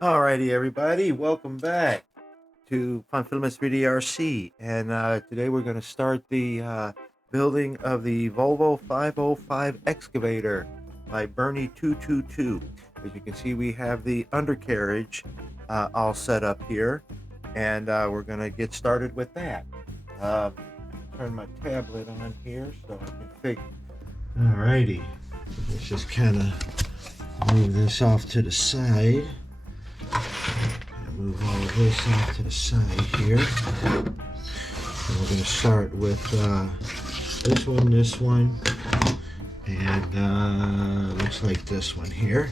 Alrighty, everybody, welcome back to Fun Films 3D RC, and today we're going to start the building of the Volvo 505 Excavator by Bernie 222. As you can see, we have the undercarriage all set up here, and we're going to get started with that. Turn my tablet on here so I can figure. Alrighty, let's just kind of move this off to the side. Move all of this off to the side here. And we're going to start with this one, and looks like this one here.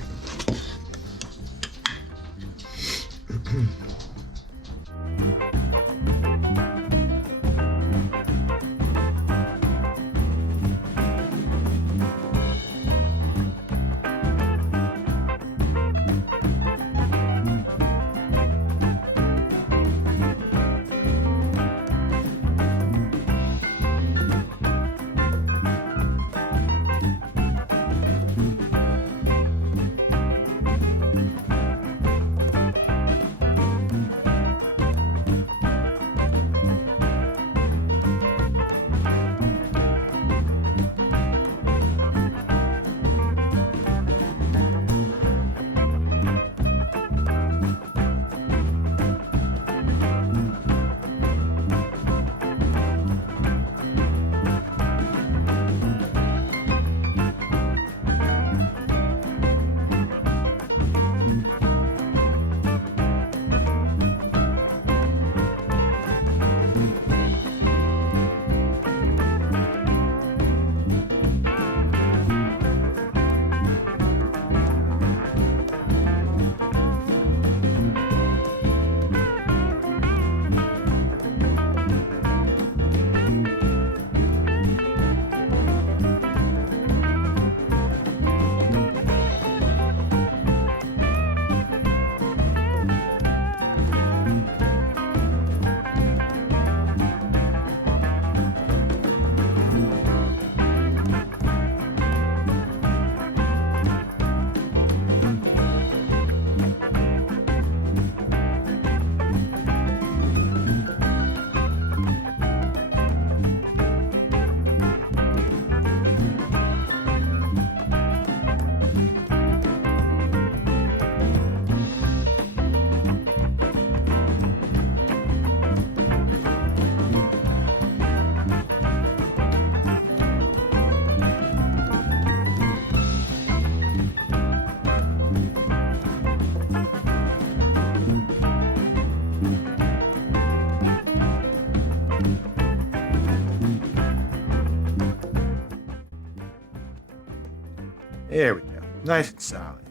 There we go. Nice and solid.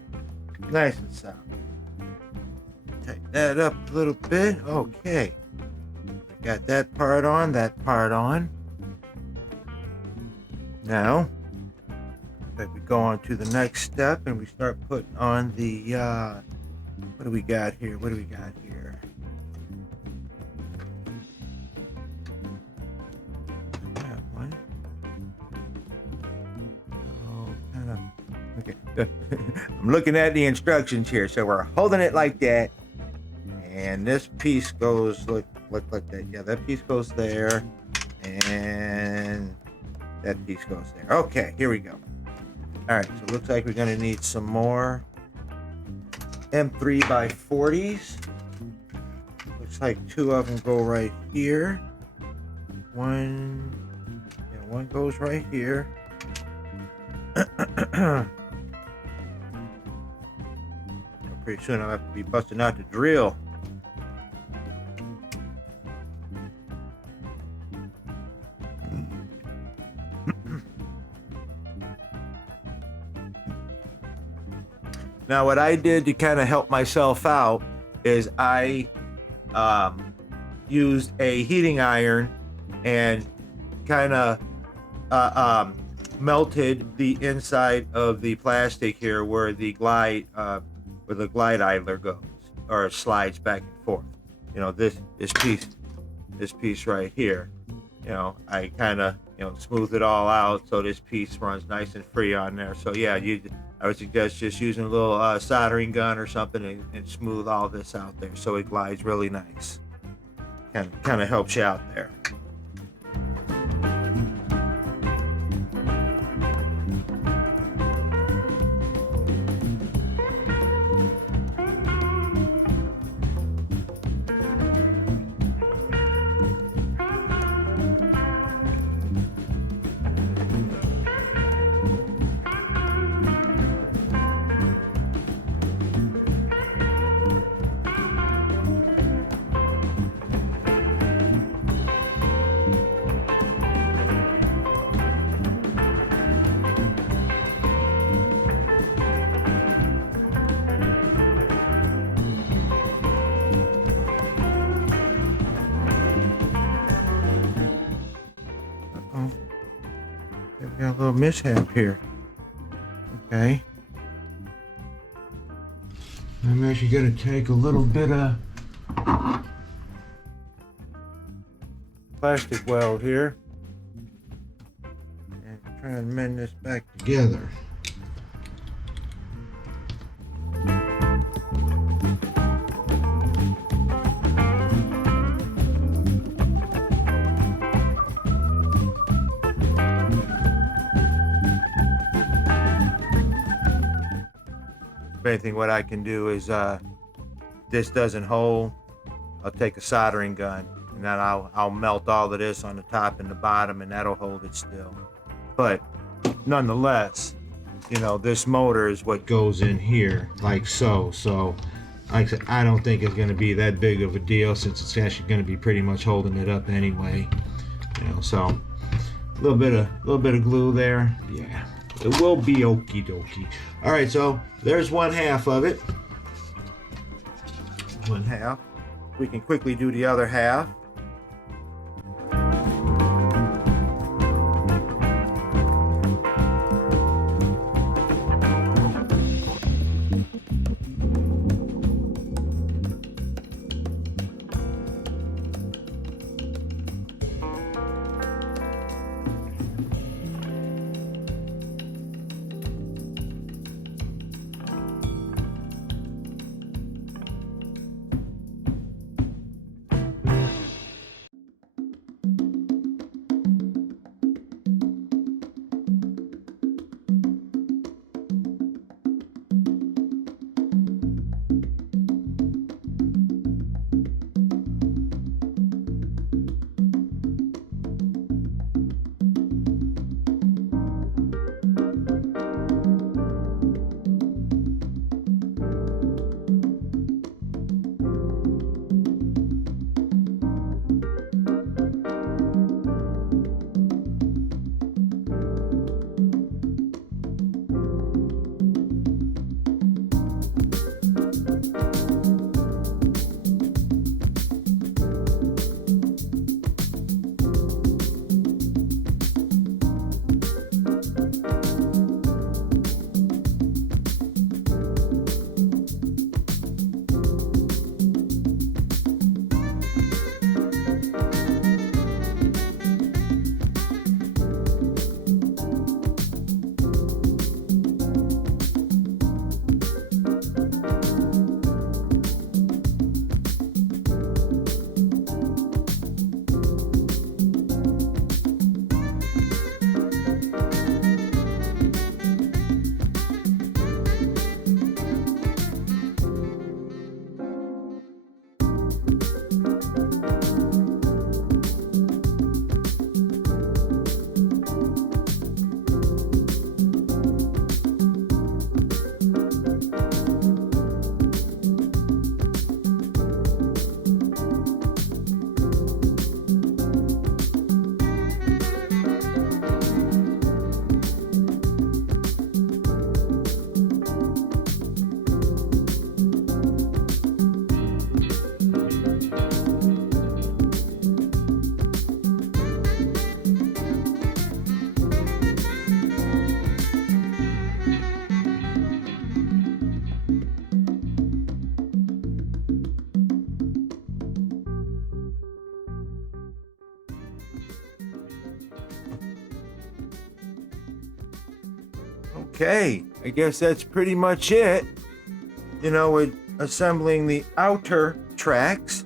Nice and solid. Tighten that up a little bit. Okay. Got that part on, that part on. Now, if we go on to the next step and we start putting on the, what do we got here? What do we got here? That one. Oh, kind of. Okay. I'm looking at the instructions here. So we're holding it like that. And this piece goes, look like that. Yeah, that piece goes there. And that piece goes there. Okay, here we go. All right, so it looks like we're going to need some more M3 by 40s. Looks like two of them go right here. One goes right here. Pretty soon I'll have to be busting out the drill. Now, what I did to kind of help myself out is I used a heating iron and kind of melted the inside of the plastic here where the glide idler goes or slides back and forth. You know, this piece right here. You know, I kind of smooth it all out so this piece runs nice and free on there. So yeah, I would suggest just using a little soldering gun or something and smooth all this out there so it glides really nice. Kind of helps you out there. Oh, we got a little mishap here. Okay. I'm actually going to take a little bit of plastic weld here and try and mend this back together. If anything, what I can do is this doesn't hold, I'll take a soldering gun and then I'll melt all of this on the top and the bottom, and that'll hold it still. But nonetheless, you know, this motor is what goes in here like so. So like I said, I don't think it's going to be that big of a deal since it's actually going to be pretty much holding it up anyway. You know, so a little bit of glue there. Yeah, it will be okie dokie. All right, so there's one half of it. One half. We can quickly do the other half. Okay, I guess that's pretty much it. You know, with assembling the outer tracks.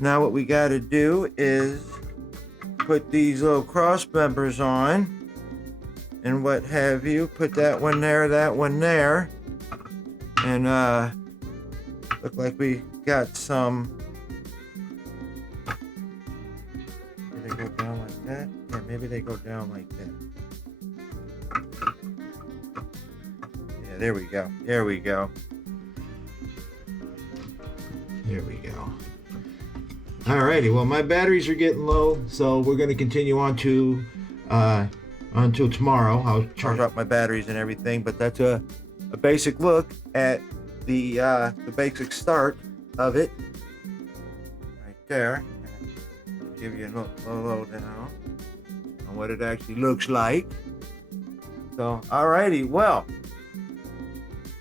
Now what we got to do is put these little cross members on and what have you. Put that one there, and look like we got some. Maybe they go down like that. Yeah, maybe they go down like that. Yeah, there we go. There we go. There we go. Alrighty, well my batteries are getting low, so we're going to continue on to until tomorrow. I'll charge up my batteries and everything, but that's a basic look at the basic start of it. Right there. Give you a little lowdown on what it actually looks like. So, alrighty, well,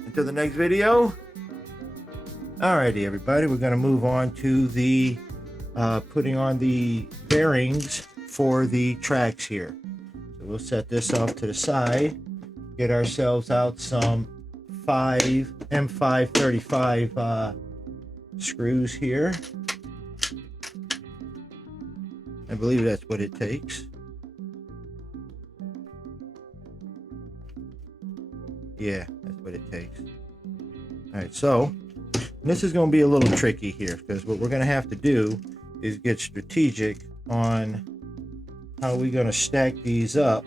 until the next video. Alrighty, everybody, we're going to move on to the putting on the bearings for the tracks here. So we'll set this off to the side, get ourselves out some M535 screws here. I believe that's what it takes. Yeah, that's what it takes. Alright, so this is going to be a little tricky here, because what we're going to have to do is get strategic on how we're going to stack these up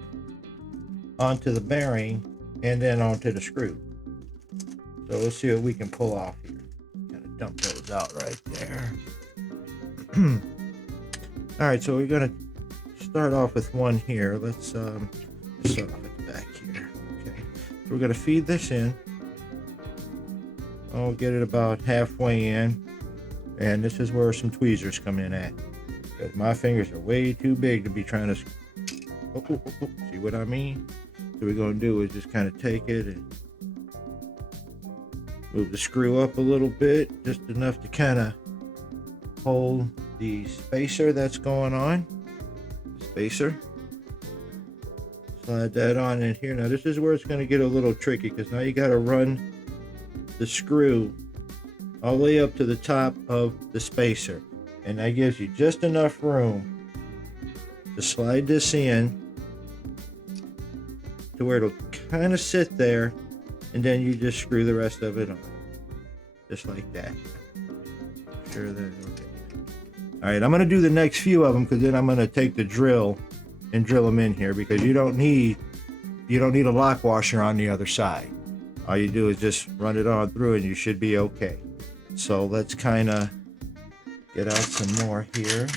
onto the bearing and then onto the screw. So let's see what we can pull off here. Kind of dump those out right there. Alright, so we're going to start off with one here. Let's start off at the back here. Okay, so we're going to feed this in. I'll get it about halfway in, and this is where some tweezers come in at, because my fingers are way too big to be trying to see what I mean. So what we're going to do is just kind of take it and move the screw up a little bit, just enough to kind of hold the spacer that's going on. Spacer. Slide that on in here. Now this is where it's going to get a little tricky, because now you got to run the screw all the way up to the top of the spacer, and that gives you just enough room to slide this in to where it'll kind of sit there, and then you just screw the rest of it on, just like that. Sure, there's okay. All right, I'm going to do the next few of them, because then I'm going to take the drill and drill them in here, because you don't need a lock washer on the other side. All you do is just run it on through and you should be okay. So let's kind of get out some more here.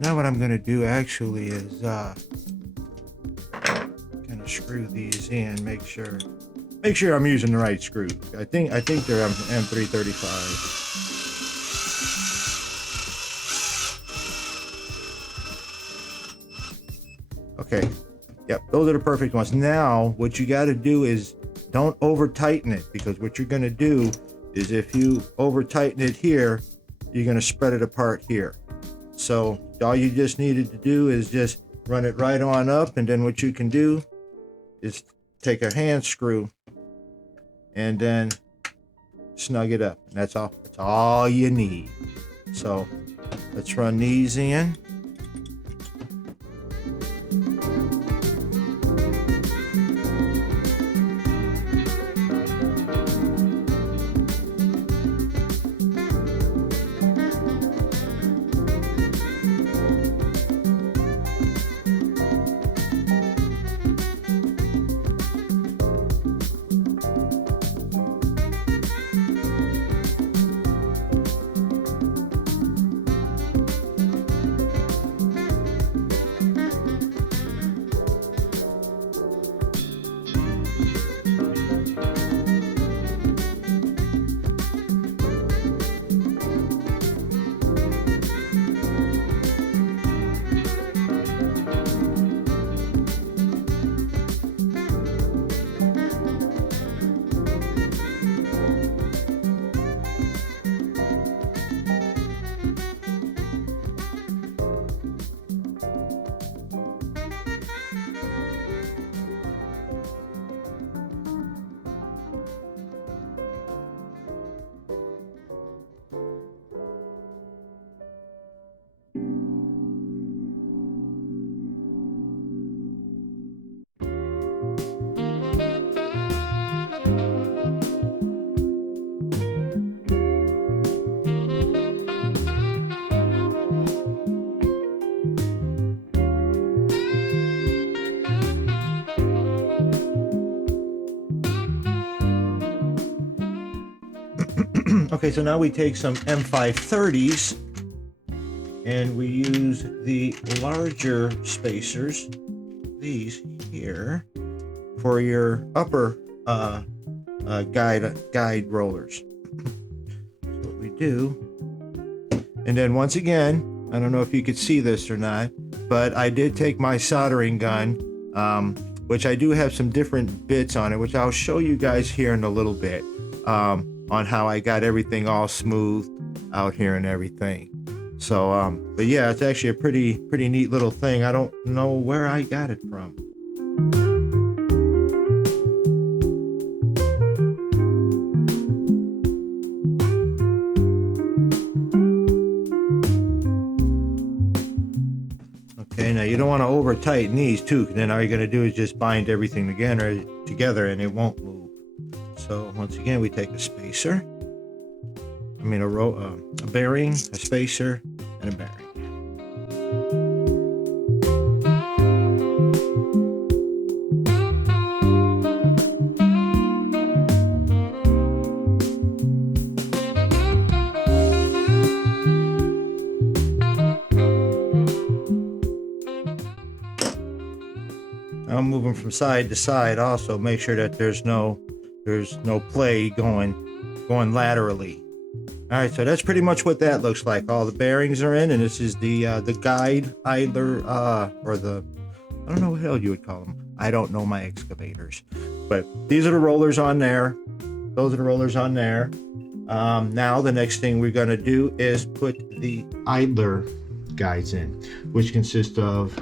Now what I'm going to do actually is kind of screw these in, make sure I'm using the right screws. I think they're M335. Okay, yep, those are the perfect ones. Now what you got to do is don't over tighten it, because what you're going to do is if you over tighten it here, you're going to spread it apart here. So all you just needed to do is just run it right on up, and then what you can do is take a hand screw and then snug it up. And that's all you need. So let's run these in. Okay, so now we take some M530s and we use the larger spacers, these here, for your upper guide rollers. That's what we do. And then once again, I don't know if you could see this or not, but I did take my soldering gun, which I do have some different bits on it, which I'll show you guys here in a little bit, on how I got everything all smooth out here and everything. So, but yeah, it's actually a pretty neat little thing. I don't know where I got it from. Okay, now you don't want to over tighten these too, because then all you're going to do is just bind everything together and it won't move. So once again, we take a spacer, a bearing, a spacer, and a bearing. I'm moving from side to side. Also, make sure that there's no play going laterally. All right, so that's pretty much what that looks like. All the bearings are in, and this is the guide idler, or the, I don't know what the hell you would call them. I don't know my excavators, but these are the rollers on there. Those are the rollers on there. Now the next thing we're gonna do is put the idler guides in, which consist of,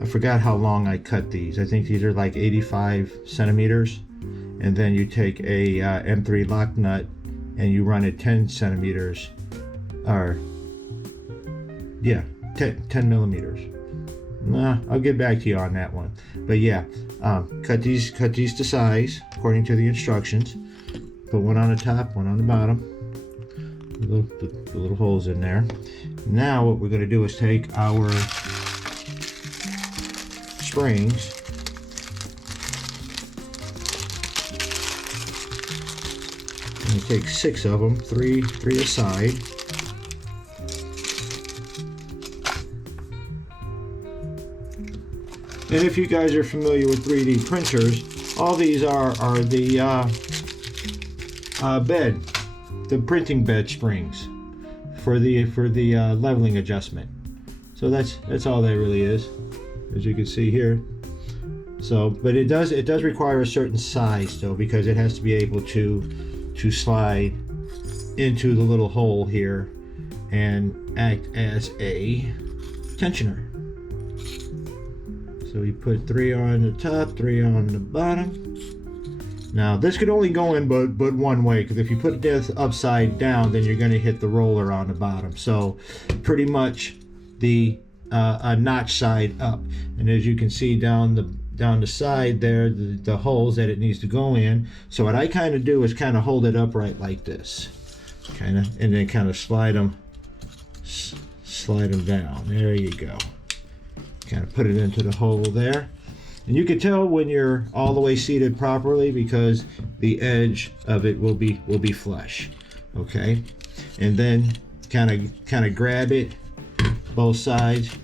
I forgot how long I cut these. I think these are like 85 centimeters. And then you take a M3 lock nut and you run it 10 centimeters, or yeah, 10 millimeters. Nah, I'll get back to you on that one. But yeah, cut these to size according to the instructions. Put one on the top, one on the bottom. The little holes in there. Now what we're going to do is take our springs. And you take 6 of them, three aside. And if you guys are familiar with 3D printers, all these are the printing bed springs for the leveling adjustment. So that's all that really is, as you can see here. So, but it does require a certain size though, because it has to be able to slide into the little hole here and act as a tensioner. So we put 3 on the top, 3 on the bottom. Now this could only go in but one way, because if you put this upside down, then you're going to hit the roller on the bottom. So pretty much the notch side up. And as you can see down the side there, the holes that it needs to go in. So what I kind of do is kind of hold it upright like this, and then kind of slide them down. There you go. Kind of put it into the hole there, and you can tell when you're all the way seated properly because the edge of it will be flush. Okay, and then kind of grab it both sides,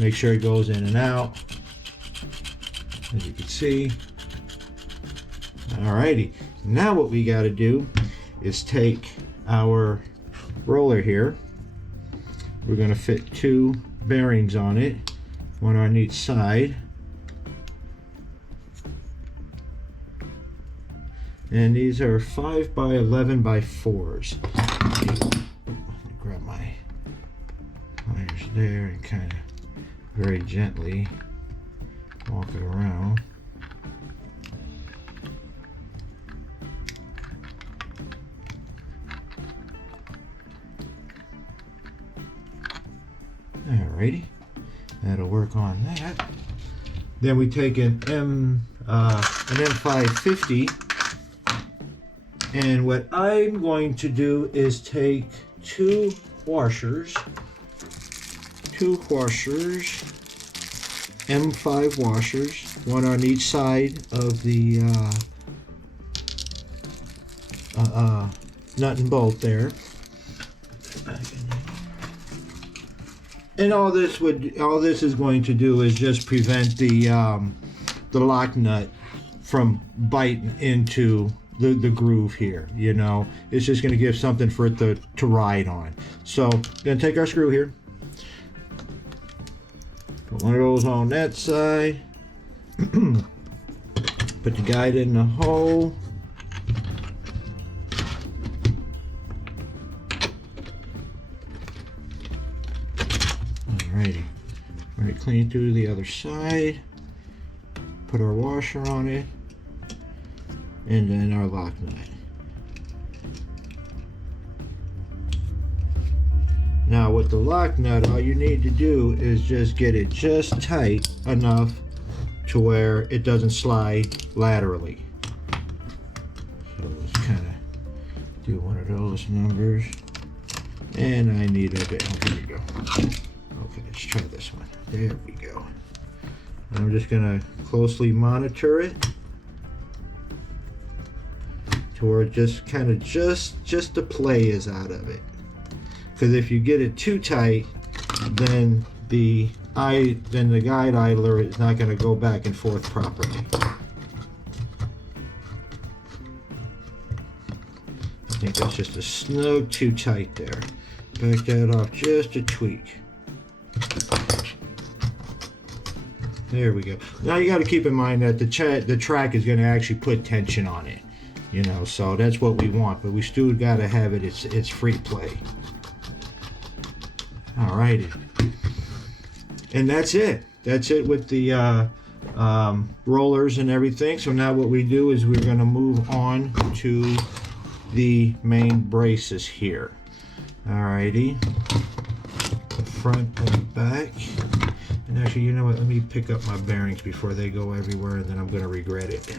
make sure it goes in and out, as you can see. Alrighty, now what we got to do is take our roller here. We're going to fit 2 bearings on it, one on each side, and these are 5 by 11 by 4s. Grab my pliers there and kind of very gently walk it around. Alrighty, that'll work on that. Then we take an M550, and what I'm going to do is take two washers, M5 washers, one on each side of the nut and bolt there. And all this is going to do is just prevent the lock nut from biting into the groove here. You know, it's just going to give something for it to ride on. So, gonna take our screw here. Put one of those on that side. Put the guide in the hole. Alrighty. We're gonna clean through the other side. Put our washer on it. And then our lock nut. Now with the lock nut, all you need to do is just get it just tight enough to where it doesn't slide laterally. So let's kind of do one of those numbers. And I need a bit. Oh, here we go. Okay, let's try this one. There we go. I'm just gonna closely monitor it to where it just kind of just the play is out of it. Because if you get it too tight, then the guide idler is not going to go back and forth properly. I think that's just a snug too tight there. Back that off just a tweak. There we go. Now you got to keep in mind that the track is going to actually put tension on it. You know, so that's what we want, but we still got to have it it's free play. Alrighty, and that's it with the rollers and everything. So now what we do is we're going to move on to the main braces here. Alrighty, the front and the back. And actually, you know what, let me pick up my bearings before they go everywhere, and then I'm going to regret it.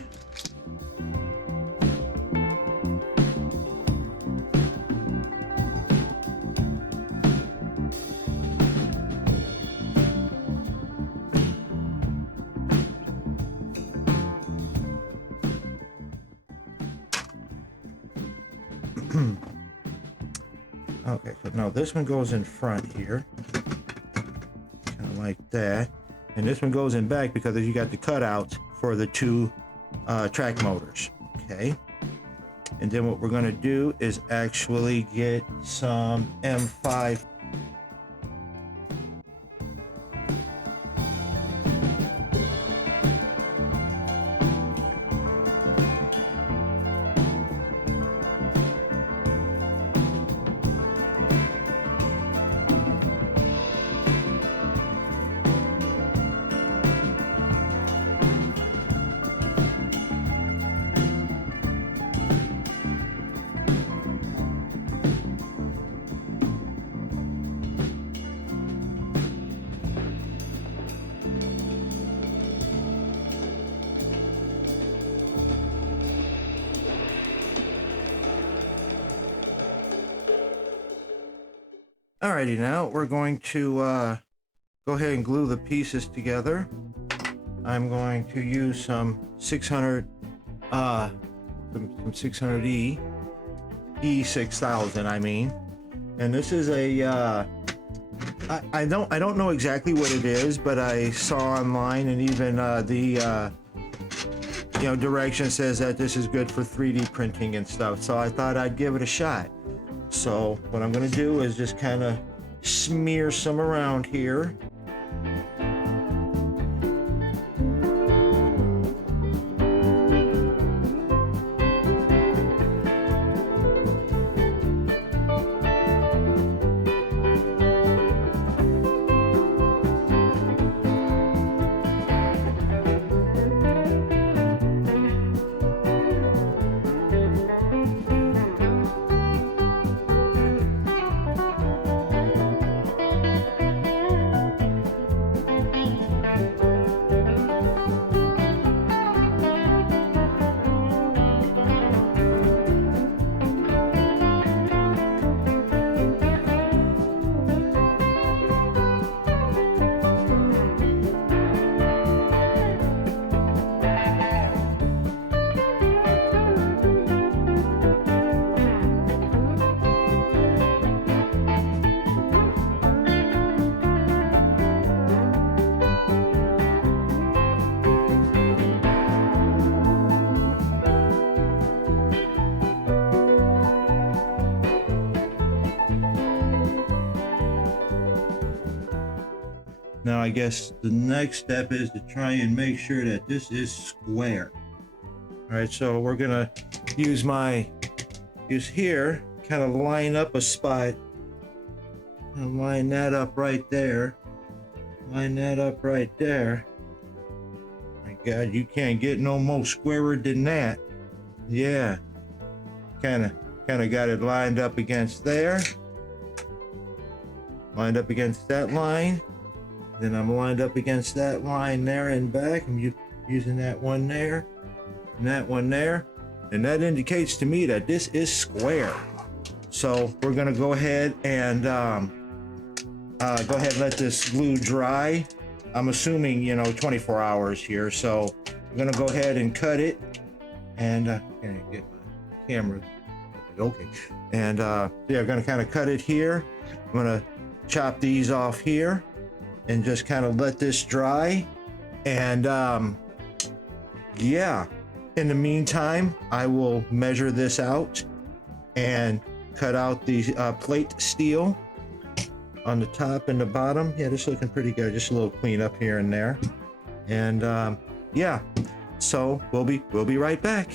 Okay, so now this one goes in front here, kind of like that, and this one goes in back because you got the cutouts for the two track motors. Okay, and then what we're going to do is actually get some M5. Alrighty, now we're going to go ahead and glue the pieces together. I'm going to use some 600 from 600E E6000, I mean, and this is a I don't know exactly what it is, but I saw online, and even the direction says that this is good for 3D printing and stuff, so I thought I'd give it a shot. So what I'm going to do is just kind of smear some around here. Now I guess the next step is to try and make sure that this is square. All right, so we're gonna use here, kind of line up a spot, and line that up right there. Line that up right there. My God, you can't get no more squarer than that. Yeah, kind of got it lined up against there. Lined up against that line. Then I'm lined up against that line there and back. I'm using that one there and that one there. And that indicates to me that this is square. So we're gonna go ahead and let this glue dry. I'm assuming, 24 hours here. So I'm gonna go ahead and cut it. And can I get my camera? Okay. And yeah, I'm gonna kind of cut it here. I'm gonna chop these off here and just kind of let this dry. And yeah, in the meantime, I will measure this out and cut out the plate steel on the top and the bottom. Yeah, this is looking pretty good. Just a little clean up here and there. And yeah, so we'll be right back.